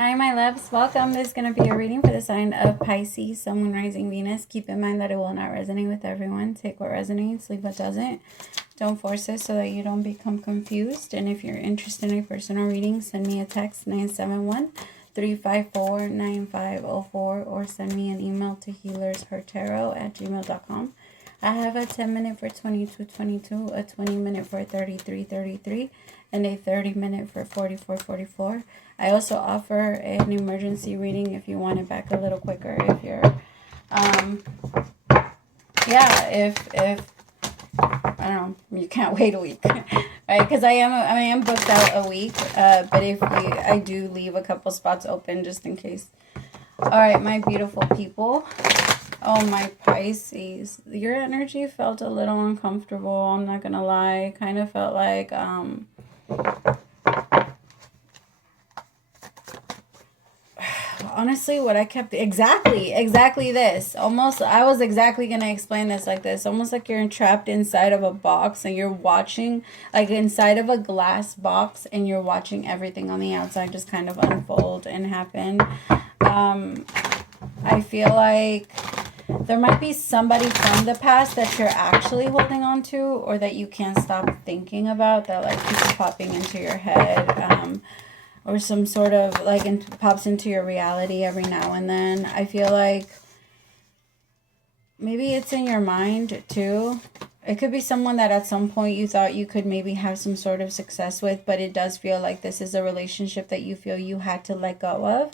Hi, my loves. Welcome. This is going to be a reading for the sign of Pisces, Sun, Moon, Rising, Venus. Keep in mind that it will not resonate with everyone. Take what resonates, leave what doesn't. Don't force it so that you don't become confused. And if you're interested in a personal reading, send me a text 971-354-9504 or send me an email to HealersHeartTarot@gmail.com. I have a 10-minute for 2222, a 20-minute for 3333, and a 30-minute for 4444. I also offer an emergency reading if you want it back a little quicker. If you're, if I don't know, you can't wait a week, right? Because I am booked out a week. But if I do leave a couple spots open just in case. All right, my beautiful people. Oh, my Pisces, your energy felt a little uncomfortable. I'm not gonna lie. Kind of felt like honestly, what I kept exactly this. Almost, I was exactly gonna explain this like this. Almost like you're trapped inside of a box and you're watching, like inside of a glass box, and you're watching everything on the outside just kind of unfold and happen. I feel like there might be somebody from the past that you're actually holding on to, or that you can't stop thinking about, that like keeps popping into your head, or some sort of like pops into your reality every now and then. I feel like maybe it's in your mind too. It could be someone that at some point you thought you could maybe have some sort of success with, but it does feel like this is a relationship that you feel you had to let go of.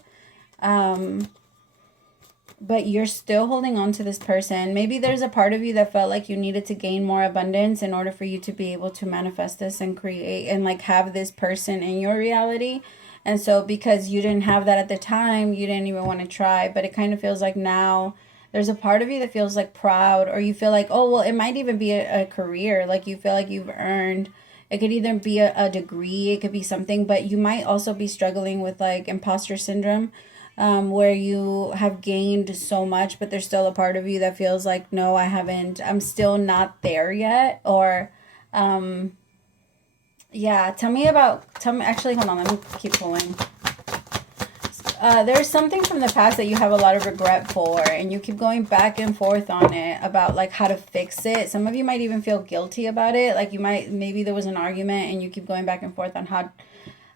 But you're still holding on to this person. Maybe there's a part of you that felt like you needed to gain more abundance in order for you to be able to manifest this and create and like have this person in your reality. And so because you didn't have that at the time, you didn't even want to try. But it kind of feels like now there's a part of you that feels like proud, or you feel like, oh, well, it might even be a career. Like you feel like you've earned. It could either be a degree, it could be something, but you might also be struggling with like imposter syndrome. Where you have gained so much, but there's still a part of you that feels like, no, I'm still not there yet. Or, yeah, actually, hold on, let me keep pulling. There's something from the past that you have a lot of regret for, and you keep going back and forth on it about like how to fix it. Some of you might even feel guilty about it. Like maybe there was an argument and you keep going back and forth on how,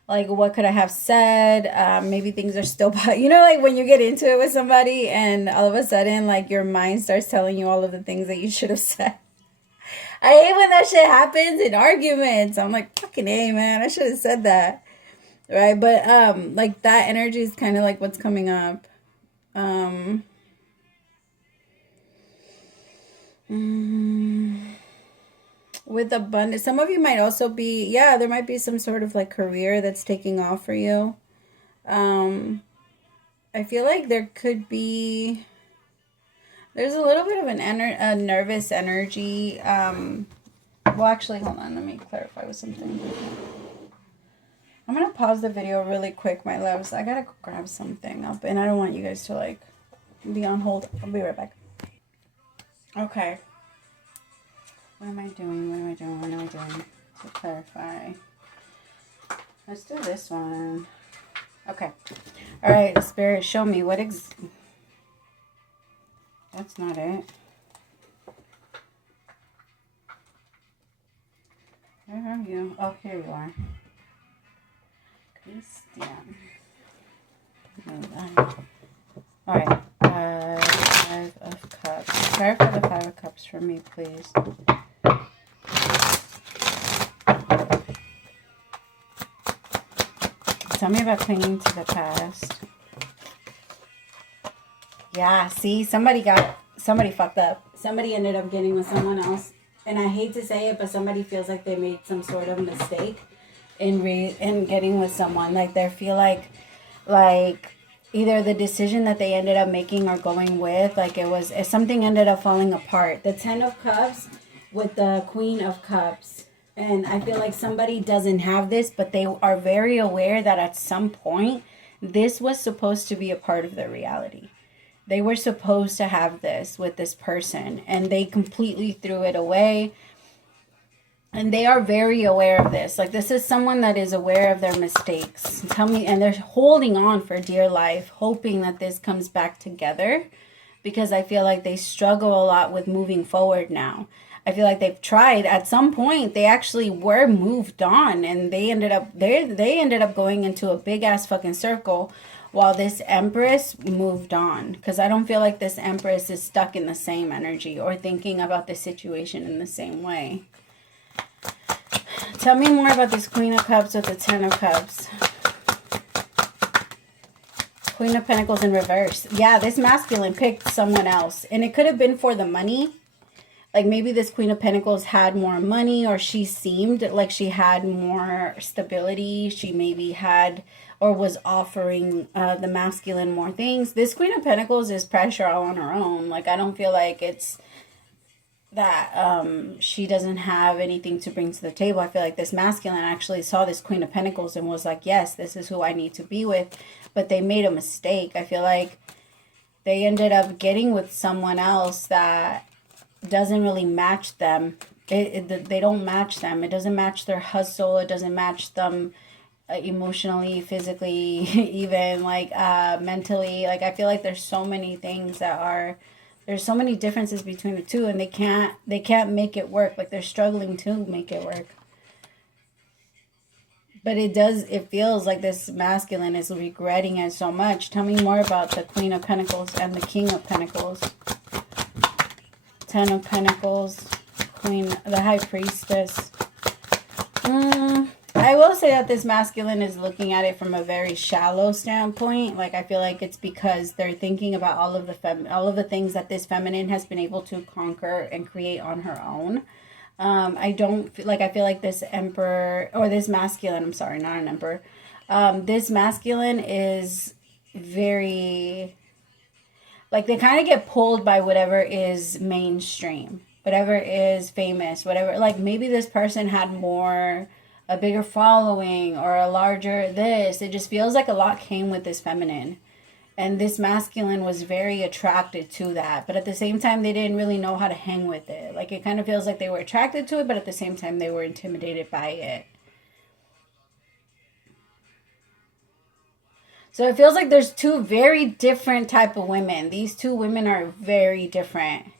like, what could I have said? Maybe things are still, like when you get into it with somebody and all of a sudden, like, your mind starts telling you all of the things that you should have said. I hate when that shit happens in arguments. I'm like, fucking A, man, I should have said that. Right? But, like, that energy is kind of like what's coming up. With abundance, some of you might also be, there might be some sort of like career that's taking off for you. I feel like there's a little bit of a nervous energy. Well, actually, hold on, let me clarify with something. I'm gonna pause the video really quick, my loves. I gotta grab something up, and I don't want you guys to like be on hold. I'll be right back. Okay. What am I doing to clarify? Let's do this one. Okay. All right, Spirit, show me what that's not it. Where are you? Oh, here you are. Christian. All right. 5 of Cups. Clarify the 5 of Cups for me, please. Tell me about clinging to the past. Yeah, see, somebody fucked up. Somebody ended up getting with someone else. And I hate to say it, but somebody feels like they made some sort of mistake in getting with someone. Like they feel like either the decision that they ended up making or going with, like if something ended up falling apart. The 10 of Cups with the Queen of Cups. And I feel like somebody doesn't have this, but they are very aware that at some point, this was supposed to be a part of their reality. They were supposed to have this with this person, and they completely threw it away. And they are very aware of this. Like, this is someone that is aware of their mistakes. Tell me, and they're holding on for dear life, hoping that this comes back together, because I feel like they struggle a lot with moving forward now. I feel like they've tried. At some point, they actually were moved on, and they ended up going into a big ass fucking circle, while this Empress moved on. Because I don't feel like this Empress is stuck in the same energy or thinking about the situation in the same way. Tell me more about this Queen of Cups with the Ten of Cups. Queen of Pentacles in reverse. Yeah, this masculine picked someone else. And it could have been for the money. Like, maybe this Queen of Pentacles had more money, or she seemed like she had more stability. She maybe had or was offering the masculine more things. This Queen of Pentacles is pressure all on her own. Like, I don't feel like it's that she doesn't have anything to bring to the table. I feel like this masculine actually saw this Queen of Pentacles and was like, yes, this is who I need to be with. But they made a mistake. I feel like they ended up getting with someone else that doesn't really match them. They don't match them. It doesn't match their hustle. It doesn't match them emotionally, physically, even like mentally. Like, I feel like there's so many things that are, there's so many differences between the two, and they can't make it work. Like, they're struggling to make it work. But it feels like this masculine is regretting it so much. Tell me more about the Queen of Pentacles and the King of Pentacles. Ten of Pentacles, Queen, the High Priestess. I will say that this masculine is looking at it from a very shallow standpoint. Like, I feel like it's because they're thinking about all of the things that this feminine has been able to conquer and create on her own. I feel like this emperor, or this masculine, I'm sorry, not an emperor. This masculine is very, like, they kind of get pulled by whatever is mainstream, whatever is famous, whatever. Like, maybe this person had a bigger following or a larger this. It just feels like a lot came with this feminine. And this masculine was very attracted to that. But at the same time, they didn't really know how to hang with it. Like, it kind of feels like they were attracted to it, but at the same time, they were intimidated by it. So it feels like there's two very different type of women. These two women are very different.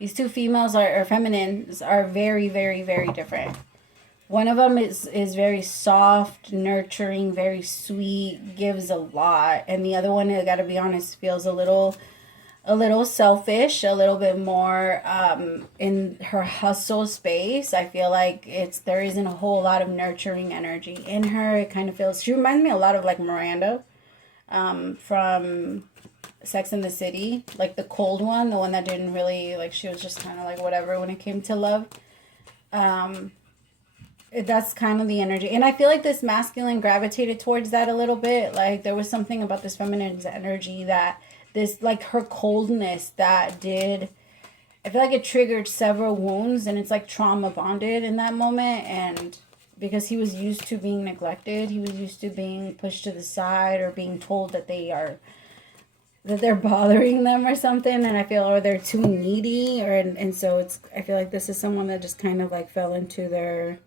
These two females or feminines are very, very, very different. One of them is very soft, nurturing, very sweet, gives a lot. And the other one, I gotta be honest, feels a little selfish, a little bit more in her hustle space. I feel like there isn't a whole lot of nurturing energy in her. It kind of feels, she reminds me a lot of like Miranda from Sex and the City, like the cold one, the one that didn't really, like, she was just kind of like whatever when it came to love. That's kind of the energy. And I feel like this masculine gravitated towards that a little bit. Like, there was something about this feminine's energy that this, like, her coldness that did, I feel like it triggered several wounds, and it's like trauma bonded in that moment. And because he was used to being neglected, he was used to being pushed to the side or being told that they're bothering them or something, and I feel, or they're too needy, and so I feel like this is someone that just kind of like fell into their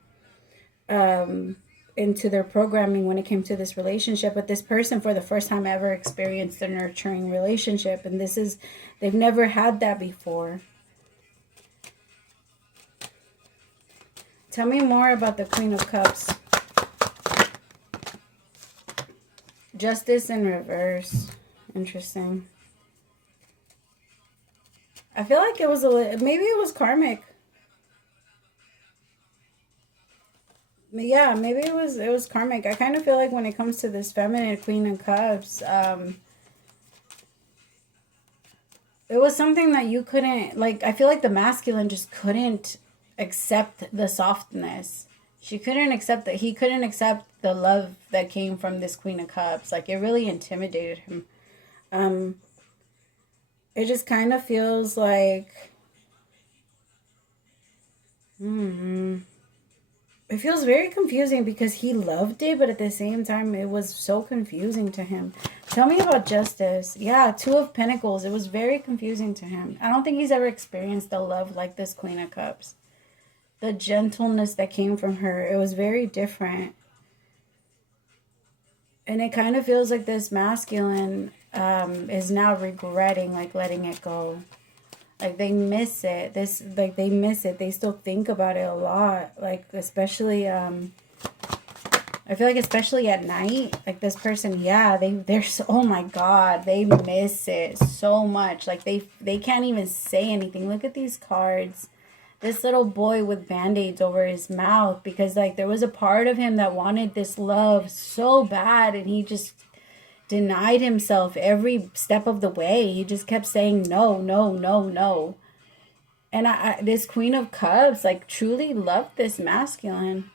programming when it came to this relationship. But this person, for the first time ever, experienced a nurturing relationship, and they've never had that before. Tell me more about the Queen of Cups. Justice in reverse. Interesting. I feel like it was maybe it was karmic. Yeah, maybe it was karmic. I kind of feel like when it comes to this feminine Queen of Cups, it was something that you couldn't, like, I feel like the masculine just couldn't accept the softness. He couldn't accept the love that came from this Queen of Cups. Like, it really intimidated him. It just kind of feels like, it feels very confusing because he loved it, but at the same time, it was so confusing to him. Tell me about Justice. Yeah, Two of Pentacles. It was very confusing to him. I don't think he's ever experienced a love like this Queen of Cups. the gentleness that came from her, it was very different. And it kind of feels like this masculine is now regretting, like, letting it go. Like, they miss it. They miss it. They still think about it a lot. Like, especially, I feel like especially at night, like, this person, yeah, they're so, oh my God, they miss it so much. Like, they can't even say anything. Look at these cards. This little boy with band-aids over his mouth, because, like, there was a part of him that wanted this love so bad, and he just denied himself every step of the way. He just kept saying no, no, no, no. And this Queen of Cups, like, truly loved this masculine.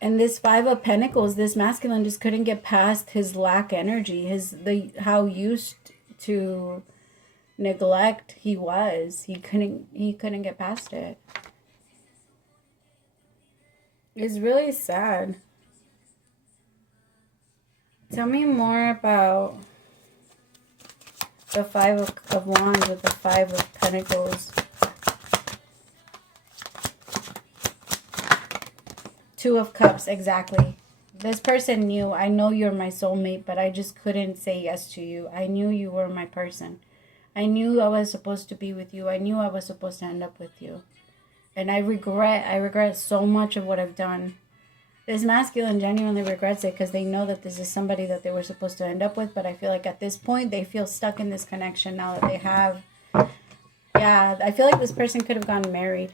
And this Five of Pentacles, this masculine just couldn't get past his lack energy, how used to neglect he was. He couldn't get past it. It's really sad. Tell me more about the Five of Wands with the Five of Pentacles. Two of Cups, exactly. This person knew, I know you're my soulmate, but I just couldn't say yes to you. I knew you were my person. I knew I was supposed to be with you. I knew I was supposed to end up with you. And I regret so much of what I've done. This masculine genuinely regrets it because they know that this is somebody that they were supposed to end up with. But I feel like at this point, they feel stuck in this connection now that they have. Yeah, I feel like this person could have gotten married.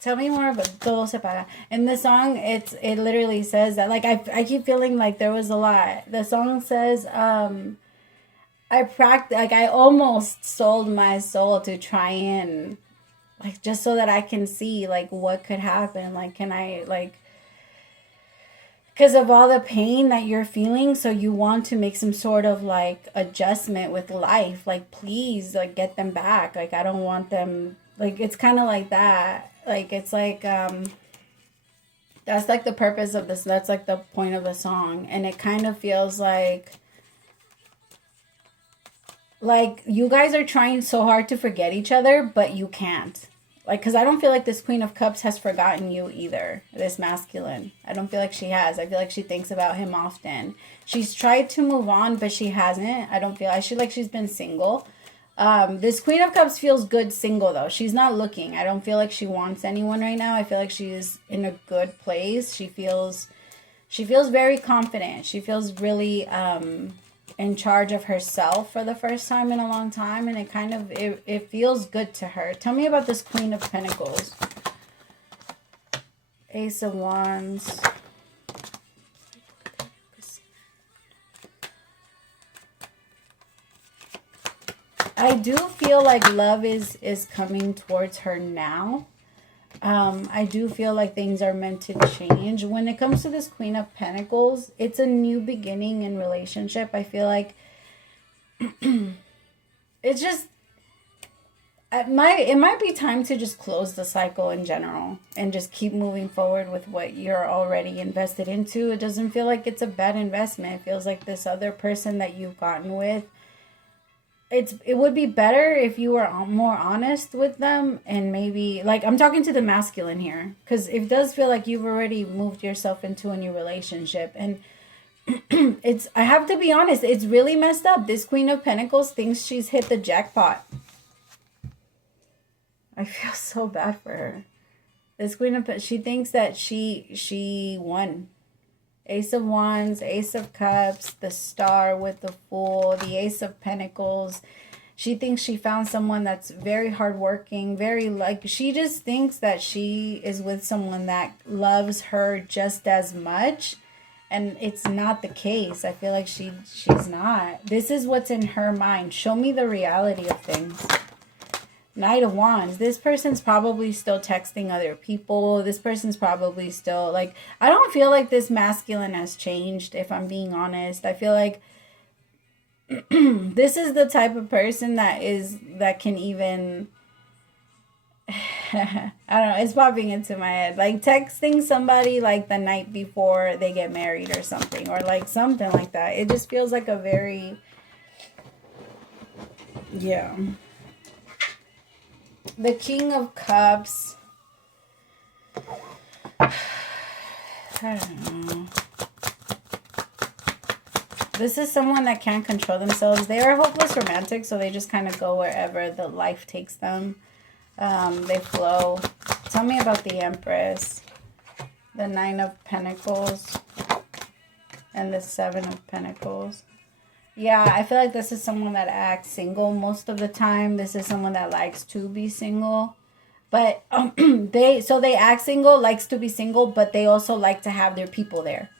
Tell me more about Todo Se Paga. In the song, it literally says that. Like, I keep feeling like there was a lot. The song says, I almost sold my soul to try and, like, just so that I can see, like, what could happen. Like, can I, like, because of all the pain that you're feeling, so you want to make some sort of, like, adjustment with life. Like, please, like, get them back. Like, I don't want them, like, it's kind of like that. Like, it's like, that's, like, the purpose of this. That's, like, the point of the song. And it kind of feels like you guys are trying so hard to forget each other, but you can't. Like, because I don't feel like this Queen of Cups has forgotten you either, this masculine. I don't feel like she has. I feel like she thinks about him often. She's tried to move on, but she hasn't. I feel like she's been single. This Queen of Cups feels good single, though. She's not looking. I don't feel like she wants anyone right now. I feel like she is in a good place. She feels very confident. She feels really in charge of herself for the first time in a long time, and it feels good to her. Tell me about this Queen of Pentacles. Ace of Wands. I do feel like love is coming towards her now. I do feel like things are meant to change. When it comes to this Queen of Pentacles, it's a new beginning in relationship. I feel like it's just, it might be time to just close the cycle in general and just keep moving forward with what you're already invested into. It doesn't feel like it's a bad investment. It feels like this other person that you've gotten with, it would be better if you were more honest with them, and maybe, like, I'm talking to the masculine here, because it does feel like you've already moved yourself into a new relationship, and I have to be honest, it's really messed up. This Queen of Pentacles thinks she's hit the jackpot. I feel so bad for her. This Queen of she thinks that she won. Ace of Wands, Ace of Cups, the Star with the Fool, the Ace of Pentacles. She thinks she found someone that's very hardworking, very, like, she just thinks that she is with someone that loves her just as much. And it's not the case. I feel like she's not. This is what's in her mind. Show me the reality of things. Knight of Wands. This person's probably still texting other people. This person's probably still, like, I don't feel like this masculine has changed, if I'm being honest. I feel like this is the type of person that can even, I don't know, it's popping into my head. Like, texting somebody, like, the night before they get married or something. Or, like, something like that. It just feels like a very, yeah. The King of Cups. I don't know. This is someone that can't control themselves. They are hopeless romantic, so they just kind of go wherever the life takes them. They flow. Tell me about the Empress. The Nine of Pentacles. And the Seven of Pentacles. Yeah, I feel like this is someone that acts single most of the time. This is someone that likes to be single. But they act single, likes to be single, but they also like to have their people there.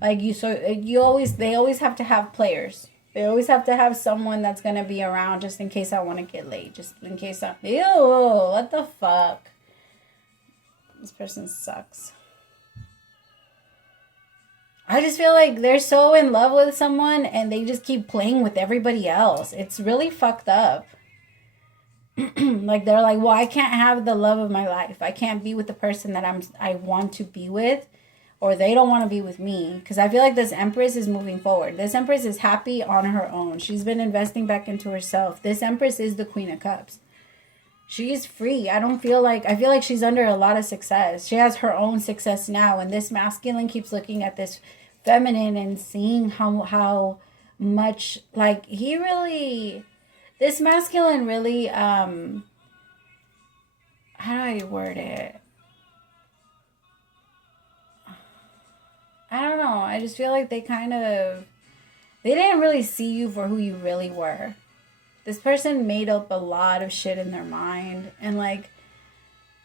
Like they always have to have players. They always have to have someone that's going to be around just in case I want to get laid. Just in case ew, what the fuck? This person sucks. I just feel like they're so in love with someone and they just keep playing with everybody else. It's really fucked up. Like they're like, well, I can't have the love of my life. I can't be with the person that I want to be with, or they don't want to be with me. Because I feel like this Empress is moving forward. This Empress is happy on her own. She's been investing back into herself. This Empress is the Queen of Cups. She's free. I feel like she's under a lot of success. She has her own success now. And this masculine keeps looking at this feminine and seeing how much, like, this masculine really, how do I word it? I don't know. I just feel like they didn't really see you for who you really were. This person made up a lot of shit in their mind. And, like,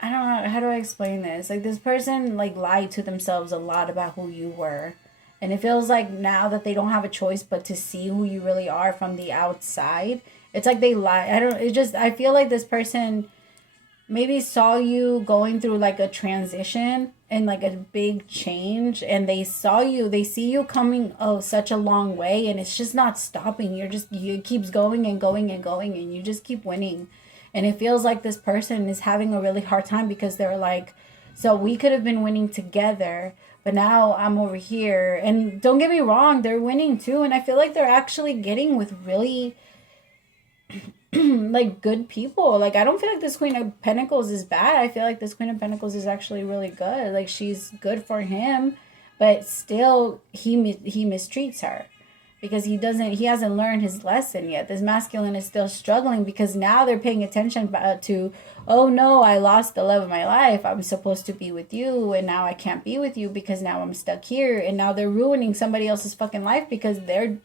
I don't know. How do I explain this? Like, this person, like, lied to themselves a lot about who you were. And it feels like now that they don't have a choice but to see who you really are from the outside. It's like they lie. I feel like this person maybe saw you going through, like, a transition and, like, a big change, and they see you coming such a long way, and it's just not stopping. It keeps going and going and going, and you just keep winning. And it feels like this person is having a really hard time because they're like, so we could have been winning together, but now I'm over here. And don't get me wrong, they're winning too, and I feel like they're actually getting with really like good people. Like, I don't feel like this Queen of Pentacles is bad. I feel like this Queen of Pentacles is actually really good. Like, she's good for him, but still he mistreats her because he hasn't learned his lesson yet. This masculine is still struggling because now they're paying attention to, oh no, I lost the love of my life. I'm supposed to be with you, and now I can't be with you because now I'm stuck here. And now they're ruining somebody else's fucking life because they're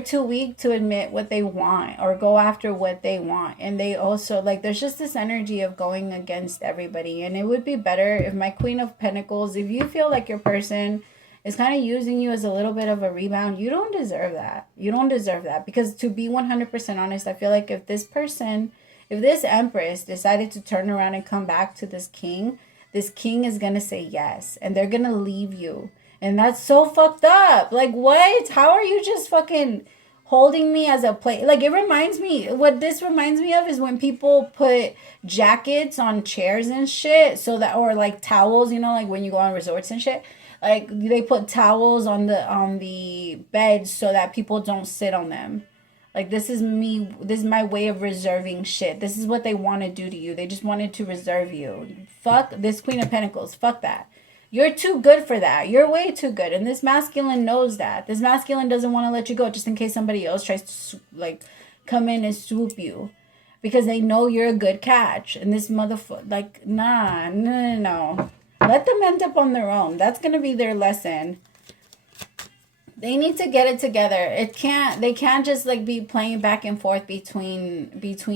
too weak to admit what they want or go after what they want. And they also, like, there's just this energy of going against everybody. And it would be better if my Queen of Pentacles, if you feel like your person is kind of using you as a little bit of a rebound, you don't deserve that. You don't deserve that. Because to be 100% honest, I feel like if this Empress decided to turn around and come back to this king is going to say yes. And they're going to leave you. And that's so fucked up. Like, what? How are you just fucking holding me as a play? Like, what this reminds me of is when people put jackets on chairs and shit, so that, or like towels, you know, like when you go on resorts and shit. Like, they put towels on the beds so that people don't sit on them. Like, this is my way of reserving shit. This is what they want to do to you. They just wanted to reserve you. Fuck this Queen of Pentacles. Fuck that. You're too good for that. You're way too good. And this masculine knows that. This masculine doesn't want to let you go just in case somebody else tries to, like, come in and swoop you. Because they know you're a good catch. And this motherfucker, like, no. Let them end up on their own. That's going to be their lesson. They need to get it together. They can't just, like, be playing back and forth between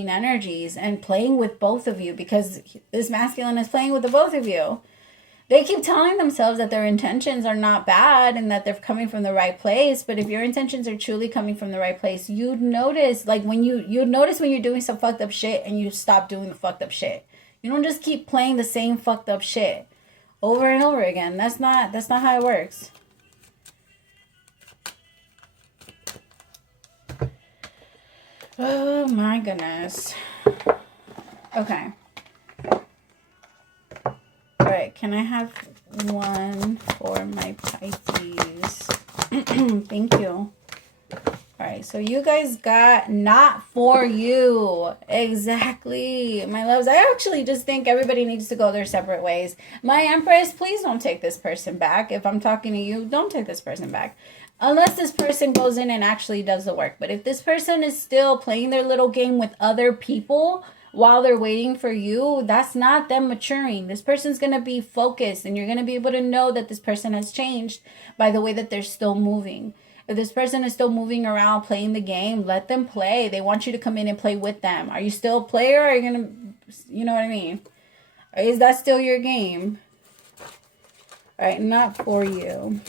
energies and playing with both of you, because this masculine is playing with the both of you. They keep telling themselves that their intentions are not bad and that they're coming from the right place. But if your intentions are truly coming from the right place, you'd notice, like, you'd notice when you're doing some fucked up shit and you stop doing the fucked up shit. You don't just keep playing the same fucked up shit over and over again. That's not how it works. Oh my goodness. Okay. Alright, can I have one for my Pisces? Thank you. All right, so you guys got not for you. Exactly. My loves, I actually just think everybody needs to go their separate ways. My Empress, please don't take this person back. If I'm talking to you, don't take this person back. Unless this person goes in and actually does the work. But if this person is still playing their little game with other people while they're waiting for you, that's not them maturing. This person's going to be focused, and you're going to be able to know that this person has changed by the way that they're still moving. If this person is still moving around playing the game, let them play. They want you to come in and play with them. Are you still a player? Or are you going to, you know what I mean? Is that still your game? All right, not for you.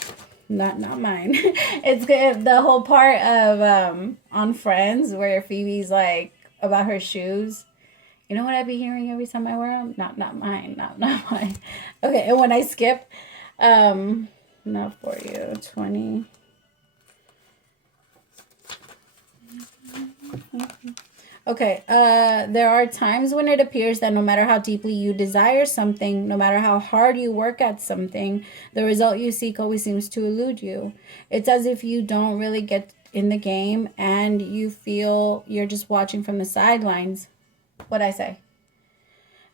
Not mine. It's good. The whole part of on Friends where Phoebe's like about her shoes. You know what I be hearing every time I wear them? Not mine. Not mine. Okay, and when I skip, not for you. 20. Okay, there are times when it appears that no matter how deeply you desire something, no matter how hard you work at something, the result you seek always seems to elude you. It's as if you don't really get in the game and you feel you're just watching from the sidelines. What'd I say?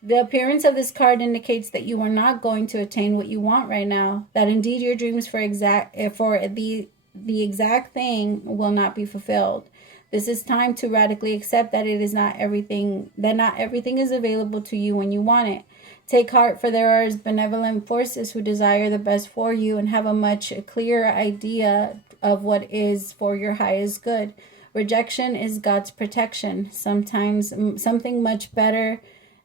The appearance of this card indicates that you are not going to attain what you want right now, that indeed your dreams for the exact thing will not be fulfilled. This is time to radically accept that not everything is available to you when you want it. Take heart, for there are benevolent forces who desire the best for you and have a much clearer idea of what is for your highest good. Rejection is God's protection. Sometimes something much better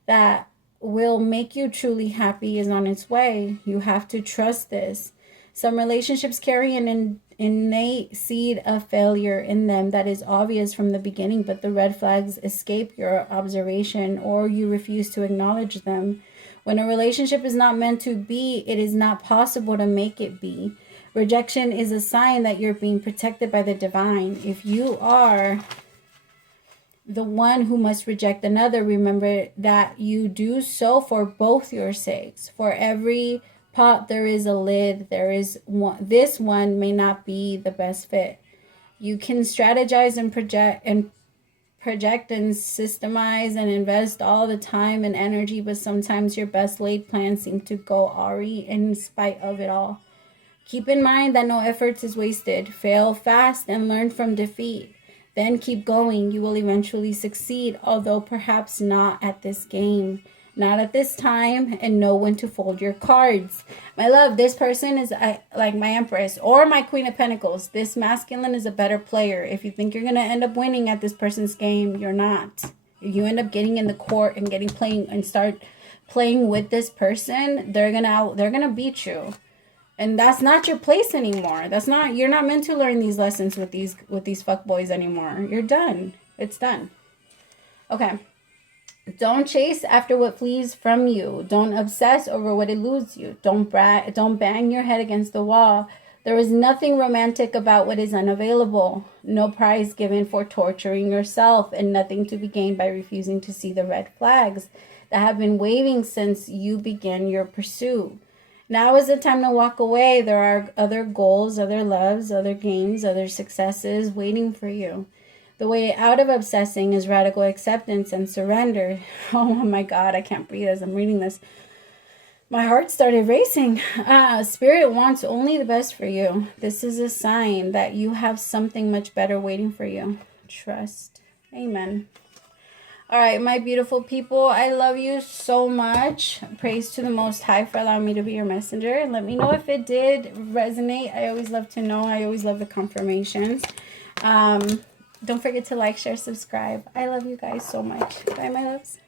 that will make you truly happy is on its way. You have to trust this. Some relationships carry an innate seed of failure in them that is obvious from the beginning, but the red flags escape your observation or you refuse to acknowledge them. When a relationship is not meant to be, it is not possible to make it be. Rejection is a sign that you're being protected by the divine. If you are the one who must reject another, remember that you do so for both your sakes. For every pot there is a lid. This one may not be the best fit. You can strategize and project and systemize and invest all the time and energy, but sometimes your best laid plans seem to go awry in spite of it all. Keep in mind that no effort is wasted. Fail fast and learn from defeat. Then keep going. You will eventually succeed, although perhaps not at this game. Not at this time, and know when to fold your cards. My love, this person is like my Empress or my Queen of Pentacles. This masculine is a better player. If you think you're going to end up winning at this person's game, you're not. If you end up getting in the court and start playing with this person, they're gonna beat you. And that's not your place anymore. You're not meant to learn these lessons with these fuckboys anymore. You're done. It's done. Okay. Don't chase after what flees from you. Don't obsess over what eludes you. Don't bang your head against the wall. There is nothing romantic about what is unavailable. No prize given for torturing yourself, and nothing to be gained by refusing to see the red flags that have been waving since you began your pursuit. Now is the time to walk away. There are other goals, other loves, other games, other successes waiting for you. The way out of obsessing is radical acceptance and surrender. Oh my God, I can't breathe as I'm reading this. My heart started racing. Spirit wants only the best for you. This is a sign that you have something much better waiting for you. Trust. Amen. All right, my beautiful people, I love you so much. Praise to the Most High for allowing me to be your messenger. And let me know if it did resonate. I always love to know. I always love the confirmations. Don't forget to like, share, subscribe. I love you guys so much. Bye, my loves.